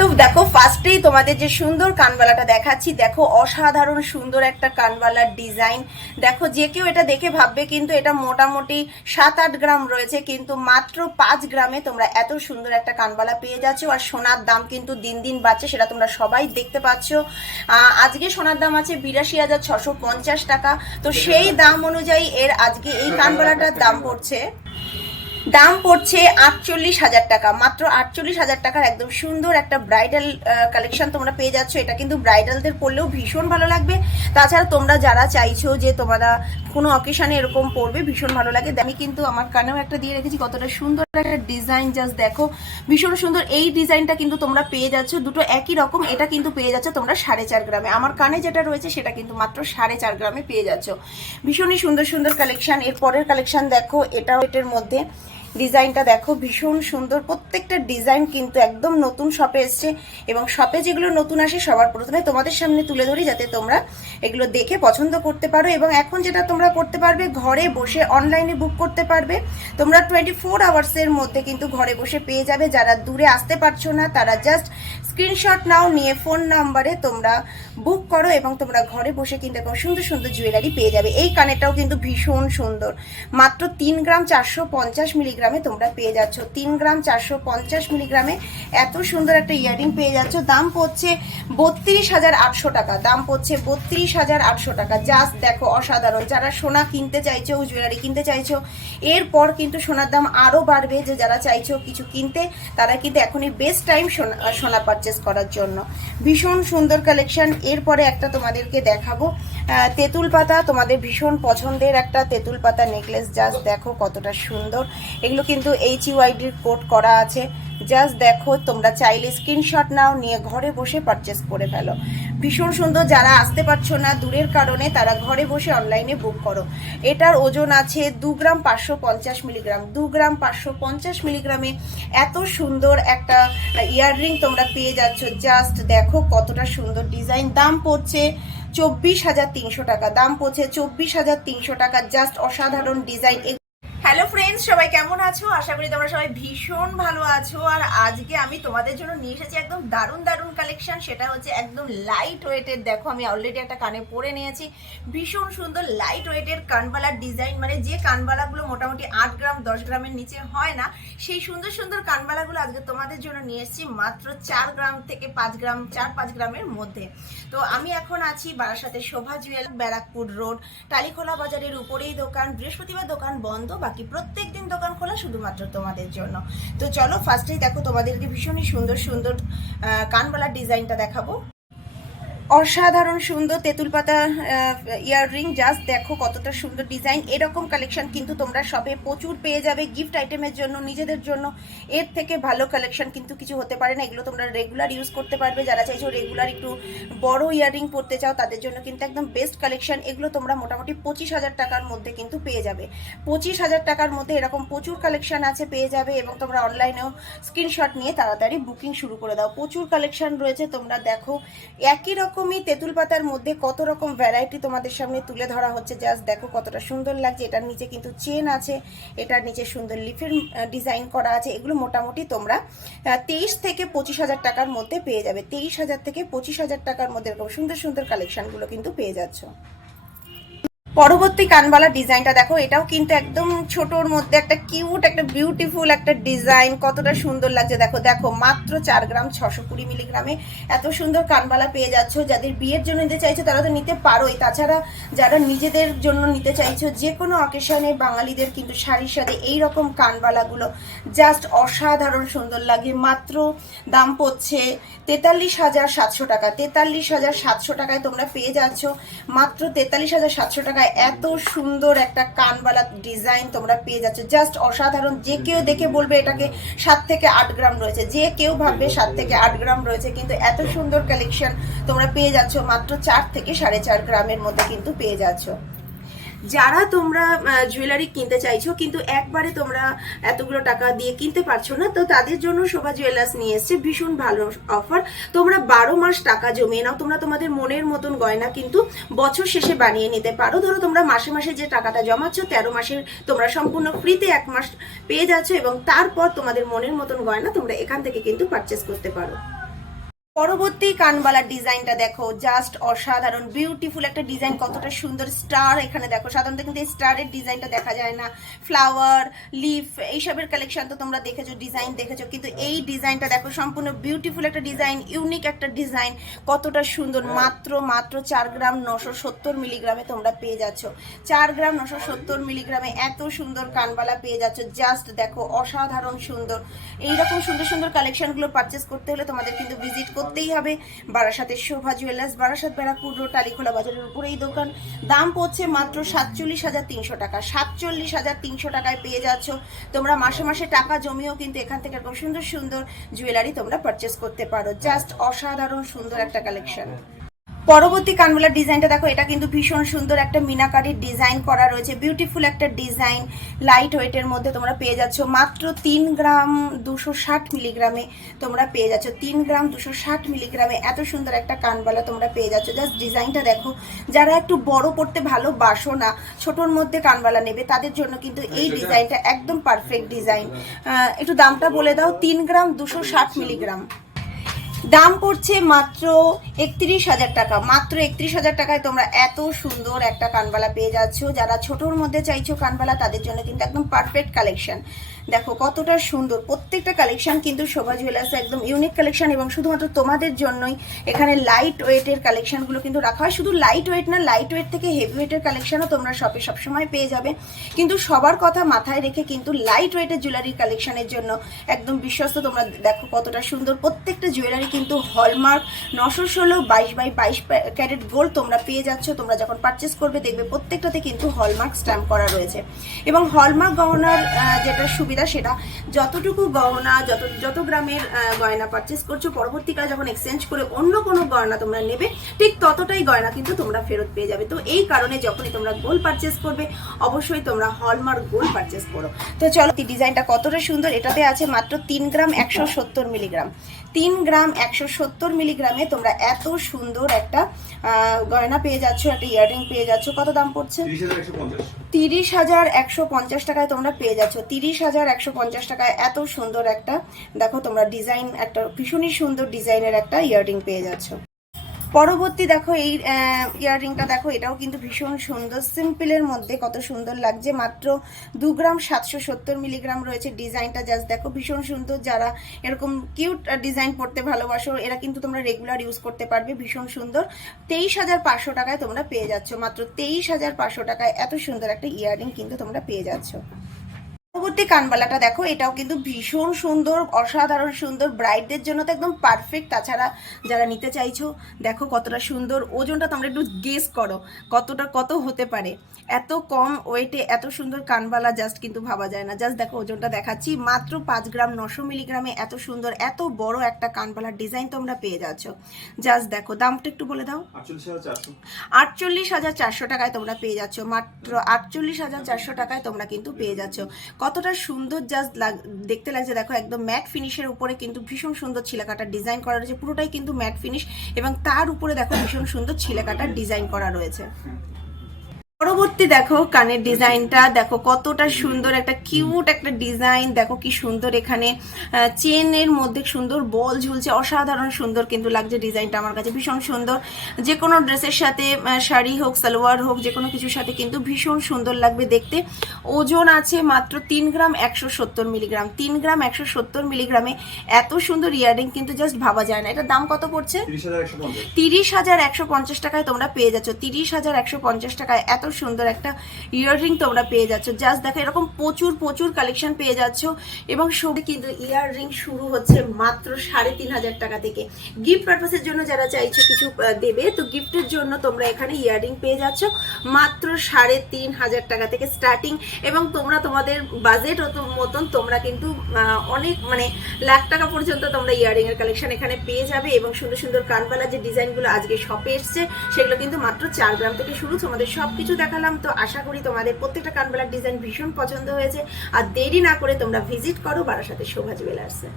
তো দেখো ফার্স্টেই তোমাদের যে সুন্দর কানবালাটা দেখাচ্ছি দেখো অসাধারণ সুন্দর একটা কানবালার ডিজাইন দেখো যে কেউ এটা দেখে ভাববে কিন্তু এটা মোটামুটি সাত আট গ্রাম রয়েছে কিন্তু মাত্র পাঁচ গ্রামে তোমরা এত সুন্দর একটা কানবালা পেয়ে যাচ্ছ। আর সোনার দাম কিন্তু দিন দিন বাড়ছে সেটা তোমরা সবাই দেখতে পাচ্ছ। আজকে সোনার দাম আছে বিরাশি হাজার ছশো পঞ্চাশ টাকা। তো সেই দাম অনুযায়ী এর আজকে এই কানবালাটার দাম পড়ছে দাম পড়ছে আটচল্লিশ হাজার টাকা। মাত্র আটচল্লিশ হাজার টাকার একদম সুন্দর একটা ব্রাইডাল কালেকশন তোমরা পেয়ে যাচ্ছ। এটা কিন্তু ব্রাইডালদের পরলেও ভীষণ ভালো লাগবে। তাছাড়া তোমরা যারা চাইছো যে তোমরা কোনো অকেশনে এরকম পরবে, ভীষণ ভালো লাগে। আমি কিন্তু আমার কানেও একটা দিয়ে রেখেছি, কতটা সুন্দর একটা ডিজাইন জাস্ট দেখো। ভীষণ সুন্দর এই ডিজাইনটা কিন্তু তোমরা পেয়ে যাচ্ছ। দুটো একই রকম, এটা কিন্তু পেয়ে যাচ্ছ তোমরা সাড়ে চার গ্রামে। আমার কানে যেটা রয়েছে, সেটা কিন্তু মাত্র সাড়ে চার গ্রামে পেয়ে যাচ্ছ। ভীষণই সুন্দর সুন্দর কালেকশন এর পরের কালেকশন দেখো, এটাও এটার মধ্যে। ডিজাইনটা দেখো, ভীষণ সুন্দর। প্রত্যেকটা ডিজাইন কিন্তু একদম নতুন শপে এসছে এবং শপে যেগুলো নতুন আসে, সবার প্রথমে তোমাদের সামনে তুলে ধরি যাতে তোমরা এগুলো দেখে পছন্দ করতে পারো এবং এখন যেটা তোমরা করতে পারবে, ঘরে বসে অনলাইনে বুক করতে পারবে। তোমরা টোয়েন্টি ফোর আওয়ার্সের মধ্যে কিন্তু ঘরে বসে পেয়ে যাবে। যারা দূরে আসতে পারছ না, তারা জাস্ট স্ক্রিনশট নাও, নিয়ে ফোন নাম্বারে তোমরা বুক করো এবং তোমরা ঘরে বসে কিন্তু এরকম সুন্দর সুন্দর জুয়েলারি পেয়ে যাবে। এই কানেরটাও কিন্তু ভীষণ সুন্দর। মাত্র তিন গ্রাম চারশো পঞ্চাশ মিলিগ্রামে তোমরা পেয়ে যাচ্ছ। তিন গ্রাম চারশো পঞ্চাশ মিলিগ্রামে এত সুন্দর একটা ইয়ারিং পেয়ে যাচ্ছ। দাম পড়ছে বত্রিশ হাজার আটশো টাকা। দাম পড়ছে বত্রিশ হাজার আটশো টাকা। জাস্ট দেখো অসাধারণ। যারা সোনা কিনতে চাইছো জুয়েলারি কিনতে চাইছো, এরপর কিন্তু সোনার দাম আরও বাড়বে। যে যারা চাইছো কিছু কিনতে, তারা কিন্তু এখনই বেস্ট টাইম সোনা সোনা পারচেস করার জন্য। ভীষণ সুন্দর কালেকশন এরপরে একটা তোমাদেরকে দেখাবো। তেঁতুল পাতা। তোমাদের ভীষণ পছন্দের একটা তেঁতুল পাতা নেকলেস জাস্ট দেখো কতটা সুন্দর। এগুলো কিন্তু এইচ ইউআইডির কোড করা আছে। জাস্ট দেখো, তোমরা চাইলে স্ক্রিনশট নাও, নিয়ে ঘরে বসে পারচেস করে ফেলো। ভীষণ সুন্দর, যারা আসতে পারছ না দূরের কারণে, তারা ঘরে বসে অনলাইনে বুক করো। এটার ওজন আছে দু গ্রাম পাঁচশো পঞ্চাশ মিলিগ্রাম দু গ্রাম পাঁচশো পঞ্চাশ মিলিগ্রামে এত সুন্দর একটা ইয়াররিং তোমরা পেয়ে যাচ্ছ। জাস্ট দেখো কতটা সুন্দর ডিজাইন দাম পড়ছে চব্বিশ হাজার তিনশো টাকা। দাম পড়ছে চব্বিশ হাজার তিনশো টাকা। জাস্ট অসাধারণ ডিজাইন হ্যালো ফ্রেন্ডস সবাই কেমন আছো? আশা করি তোমরা সবাই ভীষণ ভালো আছো। আর আজকে আমি তোমাদের জন্য নিয়ে এসেছি একদম দারুণ দারুণ কালেকশন সেটা হচ্ছে একদম লাইট ওয়েটের দেখো, আমি অলরেডি একটা কানে পরে নিয়েছি। ভীষণ সুন্দর লাইট ওয়েটের কানবালার ডিজাইন মানে যে কানবালাগুলো মোটামুটি আট গ্রাম, দশ গ্রামের নিচে হয় না, সেই সুন্দর সুন্দর কানবালাগুলো আজকে তোমাদের জন্য নিয়ে এসেছি মাত্র চার গ্রাম থেকে পাঁচ গ্রাম, চার পাঁচ গ্রামের মধ্যে। তো আমি এখন আছি বারাসাতে শোভা জুয়েল ব্যারাকপুর রোড টালিখোলা বাজারের উপরেই দোকান, বৃহস্পতিবার দোকান বন্ধ, বাকি প্রত্যেক দিন দোকান খোলা শুধুমাত্র তোমাদের জন্য। তো চলো ফার্স্টেই দেখো তোমাদেরকে ভীষণই সুন্দর সুন্দর কানবালার ডিজাইনটা দেখাবো। অসাধারণ সুন্দর তেঁতুল পাতা ইয়াররিং জাস্ট দেখো কতটা সুন্দর ডিজাইন এরকম কালেকশন কিন্তু তোমরা শপে প্রচুর পেয়ে যাবে গিফট আইটেমের জন্য, নিজেদের জন্য। এর থেকে ভালো কালেকশন কিন্তু কিছু হতে পারে না। এগুলো তোমরা রেগুলার ইউজ করতে পারবে। যারা চাইছো রেগুলার একটু বড় ইয়াররিং পরতে চাও, তাদের জন্য কিন্তু একদম বেস্ট কালেকশন এগুলো তোমরা মোটামুটি পঁচিশ হাজার টাকার মধ্যে কিন্তু পেয়ে যাবে। পঁচিশ হাজার টাকার মধ্যে এরকম প্রচুর কালেকশন আছে, পেয়ে যাবে এবং তোমরা অনলাইনেও স্ক্রিনশট নিয়ে তাড়াতাড়ি বুকিং শুরু করে দাও। প্রচুর কালেকশন রয়েছে, তোমরা দেখো। একই রকমই তেঁতুল পাতার মধ্যে কত রকম ভ্যারাইটি তোমাদের সামনে তুলে ধরা হচ্ছে জাস্ট দেখো কতটা সুন্দর লাগছে। এটার নিচে কিন্তু চেন আছে, এটার নিচে সুন্দর লিফের ডিজাইন করা আছে। এগুলো মোটামুটি তোমরা তেইশ থেকে পঁচিশ হাজার টাকার মধ্যে পেয়ে যাবে। তেইশ হাজার থেকে পঁচিশ হাজার টাকার মধ্যে এরকম সুন্দর সুন্দর কালেকশনগুলো কিন্তু পেয়ে যাচ্ছ। পরবর্তী কানবালা ডিজাইনটা দেখো, এটাও কিন্তু একদম ছোটর মধ্যে একটা কিউট, একটা বিউটিফুল একটা ডিজাইন, কতটা সুন্দর লাগছে। দেখো দেখো, মাত্র চার গ্রাম ছশো কুড়ি মিলিগ্রামে এত সুন্দর কানবালা পেয়ে যাচ্ছ। যাদের বিয়ের জন্য নিতে চাইছো, তারা তো নিতে পারোই। তাছাড়া যারা নিজেদের জন্য নিতে চাইছো, যে কোনো অকেশনে বাঙালিদের কিন্তু শাড়ির সাথে এই রকম কানবালাগুলো জাস্ট অসাধারণ সুন্দর লাগে। মাত্র দাম পড়ছে তেতাল্লিশ হাজার সাতশো টাকা। তেতাল্লিশ হাজার সাতশো টাকায় তোমরা পেয়ে যাচ্ছ। মাত্র তেতাল্লিশ হাজার সাতশো টাকায় এত সুন্দর একটা কানবালা ডিজাইন তোমরা পেয়ে যাচ্ছ। জাস্ট অসাধারণ, যে কেউ দেখে বলবে এটাকে সাত থেকে আট গ্রাম রয়েছে, যে কেউ ভাববে সাত থেকে আট গ্রাম রয়েছে, কিন্তু এত সুন্দর কালেকশন তোমরা পেয়ে যাচ্ছ, মাত্র চার থেকে সাড়ে চার গ্রামের মধ্যে কিন্তু পেয়ে যাচ্ছ। যারা তোমরা জুয়েলারি কিনতে চাইছো, কিন্তু একবারে তোমরা এতগুলো টাকা দিয়ে কিনতে পারছ না, তো তাদের জন্য শোভা জুয়েলার্স নিয়ে এসছে, ভীষণ ভালো অফার তোমরা বারো মাস টাকা জমিয়ে নাও, তোমরা তোমাদের মনের মতন গয়না কিন্তু বছর শেষে বানিয়ে নিতে পারো। ধরো তোমরা মাসে মাসে যে টাকাটা জমাচ্ছ, তেরো মাসের তোমরা সম্পূর্ণ ফ্রিতে এক মাস পেয়ে যাচ্ছ এবং তারপর তোমাদের মনের মতন গয়না তোমরা এখান থেকে কিন্তু পারচেস করতে পারো। পরবর্তী কানবালার ডিজাইনটা দেখো জাস্ট অসাধারণ বিউটিফুল একটা ডিজাইন কতটা সুন্দর স্টার এখানে দেখো। সাধারণত কিন্তু এই স্টারের ডিজাইনটা দেখা যায় না। ফ্লাওয়ার লিফ এইসবের কালেকশন তো তোমরা দেখেছ ডিজাইন দেখেছ, কিন্তু এই ডিজাইনটা দেখো, সম্পূর্ণ বিউটিফুল একটা ডিজাইন ইউনিক একটা ডিজাইন কতটা সুন্দর। মাত্র মাত্র চার গ্রাম নশো সত্তর মিলিগ্রামে তোমরা পেয়ে যাচ্ছ। চার গ্রাম নশো সত্তর মিলিগ্রামে এত সুন্দর কানবালা পেয়ে যাচ্ছ। জাস্ট দেখো, অসাধারণ সুন্দর। এইরকম সুন্দর সুন্দর কালেকশনগুলো পারচেস করতে হলে তোমাদের কিন্তু ভিজিট করতেই হবে। বারাসাতের শোভা জুয়েলার্স, বারাসাত ব্যারাকপুর রোড টালিখোলা বাজারের উপরে এই দোকান। দাম পড়ছে মাত্র সাতচল্লিশ হাজার তিনশো টাকা। সাতচল্লিশ হাজার তিনশো টাকায় পেয়ে যাচ্ছ। তোমরা মাসে মাসে টাকা জমিয়েও কিন্তু এখান থেকে এরকম সুন্দর সুন্দর জুয়েলারি তোমরা পারচেস করতে পারো। জাস্ট অসাধারণ সুন্দর একটা কালেকশন পরবর্তী কানবালার ডিজাইনটা দেখো, এটা কিন্তু ভীষণ সুন্দর একটা মিনাকারির ডিজাইন করা রয়েছে। বিউটিফুল একটা ডিজাইন লাইট ওয়েটের মধ্যে তোমরা পেয়ে যাচ্ছ। মাত্র তিন গ্রাম দুশো ষাট মিলিগ্রামে তোমরা পেয়ে যাচ্ছ। তিন গ্রাম দুশো ষাট মিলিগ্রামে এত সুন্দর একটা কানবালা তোমরা পেয়ে যাচ্ছ। জাস্ট ডিজাইনটা দেখো, যারা একটু বড় পড়তে ভালোবাসো না, ছোটোর মধ্যে কানবালা নেবে, তাদের জন্য কিন্তু এই ডিজাইনটা একদম পারফেক্ট ডিজাইন। একটু দামটা বলে দাও, তিন গ্রাম দুশো ষাট মিলিগ্রাম। দাম পড়ছে মাত্র একত্রিশ হাজার টাকা। মাত্র একত্রিশ হাজার টাকায় তোমরা এত সুন্দর একটা কানবালা পেয়ে যাচ্ছ। যারা ছোটোর মধ্যে চাইছো কানবালা, তাদের জন্য কিন্তু একদম পারফেক্ট কালেকশন দেখো কতটা সুন্দর। প্রত্যেকটা কালেকশন কিন্তু শোভা জুয়েলার্স একদম ইউনিক কালেকশন এবং শুধুমাত্র তোমাদের জন্যই এখানে লাইট ওয়েটের কালেকশনগুলো কিন্তু রাখা হয়। শুধু লাইট ওয়েট না লাইট ওয়েট থেকে হেভি ওয়েটের কালেকশনও তোমরা শপে সবসময় পেয়ে যাবে। কিন্তু সবার কথা মাথায় রেখে কিন্তু লাইট ওয়েটের জুয়েলারি কালেকশনের জন্য একদম বিশ্বস্ত। তোমরা দেখো কতটা সুন্দর। প্রত্যেকটা জুয়েলারি কিন্তু হলমার্ক নশো ষোলো, বাইশ বাই বাইশ ক্যারেট গোল্ড তোমরা পেয়ে যাচ্ছ। তোমরা যখন পারচেস করবে, দেখবে প্রত্যেকটাতে কিন্তু হলমার্ক স্ট্যাম্প করা রয়েছে। এবং হলমার্ক গহনার যেটা সুবিধা সেটা যতটুকু গহনা, যত যত গ্রামের গয়না পারচেস করছ, পরবর্তীকালে যখন এক্সচেঞ্জ করে অন্য কোনো গয়না তোমরা নেবে, ঠিক ততটাই গয়না কিন্তু তোমরা ফেরত পেয়ে যাবে। তো এই কারণে যখনই তোমরা গোল্ড পারচেস করবে, অবশ্যই তোমরা হলমার্ক গোল্ড পারচেস করো। তো চলো ডিজাইনটা কতটা সুন্দর, এটাতে আছে মাত্র তিন গ্রাম একশো সত্তর মিলিগ্রাম তিন গ্রাম একশো সত্তর মিলিগ্রামে তোমরা এত সুন্দর একটা গয়না পেয়ে যাচ্ছ একটা ইয়াররিং পেয়ে যাচ্ছ। কত দাম পড়ছে? তিরিশ হাজার একশো পঞ্চাশ টাকায় তোমরা পেয়ে যাচ্ছ। তিরিশ হাজার একশো পঞ্চাশ টাকায় এত সুন্দর একটা দেখো তোমরা ডিজাইন একটা ভীষণই সুন্দর ডিজাইনের একটা ইয়াররিং পেয়ে যাচ্ছ। পরবর্তী দেখো এই ইয়াররিংটা দেখো, এটাও কিন্তু ভীষণ সুন্দর। সিম্পলের মধ্যে কত সুন্দর লাগছে। মাত্র দু গ্রাম সাতশো সত্তর মিলিগ্রাম রয়েছে ডিজাইনটা, জাস্ট দেখো ভীষণ সুন্দর। যারা এরকম কিউট ডিজাইন পড়তে ভালোবাসো, এরা কিন্তু তোমরা রেগুলার ইউজ করতে পারবে, ভীষণ সুন্দর। তেইশ হাজার পাঁচশো টাকায় তোমরা পেয়ে যাচ্ছ। মাত্র তেইশ হাজার পাঁচশো টাকায় এত সুন্দর একটা ইয়াররিং কিন্তু তোমরা পেয়ে যাচ্ছ। পরবর্তী কানবালাটা দেখো, এটাও কিন্তু ভীষণ সুন্দর, অসাধারণ সুন্দর ব্রাইডদের জন্য তো একদম পারফেক্ট তাছাড়া যারা নিতে চাইছো, দেখো কতটা সুন্দর। ওজনটা তোমরা একটু গেস করো, কতটা কত হতে পারে। এত কম ওয়েটে এত সুন্দর কানবালা জাস্ট কিন্তু ভাবা যায় না। জাস্ট দেখো ওজনটা দেখাচ্ছি, মাত্র পাঁচ গ্রাম, নশো মিলিগ্রামে এত সুন্দর, এত বড় একটা কানবালার ডিজাইন তোমরা পেয়ে যাচ্ছ। জাস্ট দেখো, দামটা একটু বলে দাও। আটচল্লিশ হাজার চারশো টাকায় তোমরা পেয়ে যাচ্ছ। মাত্র আটচল্লিশ হাজার চারশো টাকায় তোমরা কিন্তু পেয়ে যাচ্ছ। কতটা সুন্দর জাস্ট দেখতে লাগছে, দেখো একদম ম্যাট ফিনিশের উপরে কিন্তু ভীষণ সুন্দর ছিলাকাটা ডিজাইন করা রয়েছে, পুরোটাই কিন্তু ম্যাট ফিনিশ এবং তার উপরে দেখো ভীষণ সুন্দর ছিলাকাটা ডিজাইন করা রয়েছে। পরবর্তী দেখো কানের ডিজাইনটা দেখো কতটা সুন্দর একটা কিউট একটা ডিজাইন দেখো কি সুন্দর এখানে চেনের মধ্যে সুন্দর বল ঝুলছে অসাধারণ সুন্দর কিন্তু লাগছে ডিজাইনটা আমার কাছে ভীষণ সুন্দর। যে কোনো ড্রেসের সাথে শাড়ি হোক সালোয়ার হোক যে কোনো কিছুর সাথে কিন্তু ভীষণ সুন্দর লাগবে দেখতে। ওজন আছে মাত্র তিন গ্রাম একশো সত্তর মিলিগ্রাম তিন গ্রাম একশো সত্তর মিলিগ্রামে এত সুন্দর ইয়াররিং কিন্তু জাস্ট ভাবা যায় না। এটার দাম কত পড়ছে? তিরিশ হাজার একশো পঞ্চাশ টাকায় তোমরা পেয়ে যাচ্ছ। তিরিশ হাজার একশো পঞ্চাশ টাকায় এত সুন্দর একটা ইয়াররিং তোমরা পেয়ে যাচ্ছ। জাস্ট দেখো, এরকম প্রচুর প্রচুর কালেকশন পেয়ে যাচ্ছ। এবং সবই কিন্তু ইয়াররিং শুরু হচ্ছে মাত্র সাড়ে তিন হাজার টাকা থেকে। গিফট পারপাসের জন্য যারা চাইছো কিছু দেবে, তো গিফটের জন্য তোমরা এখানে ইয়াররিং পেয়ে যাচ্ছ মাত্র সাড়ে তিন হাজার টাকা থেকে স্টার্টিং এবং তোমরা তোমাদের বাজেট মতন তোমরা কিন্তু অনেক মানে লাখ টাকা পর্যন্ত তোমরা ইয়াররিং এর কালেকশন এখানে পেয়ে যাবে। এবং সুন্দর সুন্দর কানবালা যে ডিজাইনগুলো আজকে শপে এসছে, সেগুলো কিন্তু মাত্র চার গ্রাম থেকে শুরু। তোমাদের সব কিছু দেখালাম, তো আশা করি তোমাদের প্রত্যেকটা কানবেলার ডিজাইন ভীষণ পছন্দ হয়েছে। আর দেরি না করে তোমরা ভিজিট করো বারাসাতে শোভা জুয়েলার্সে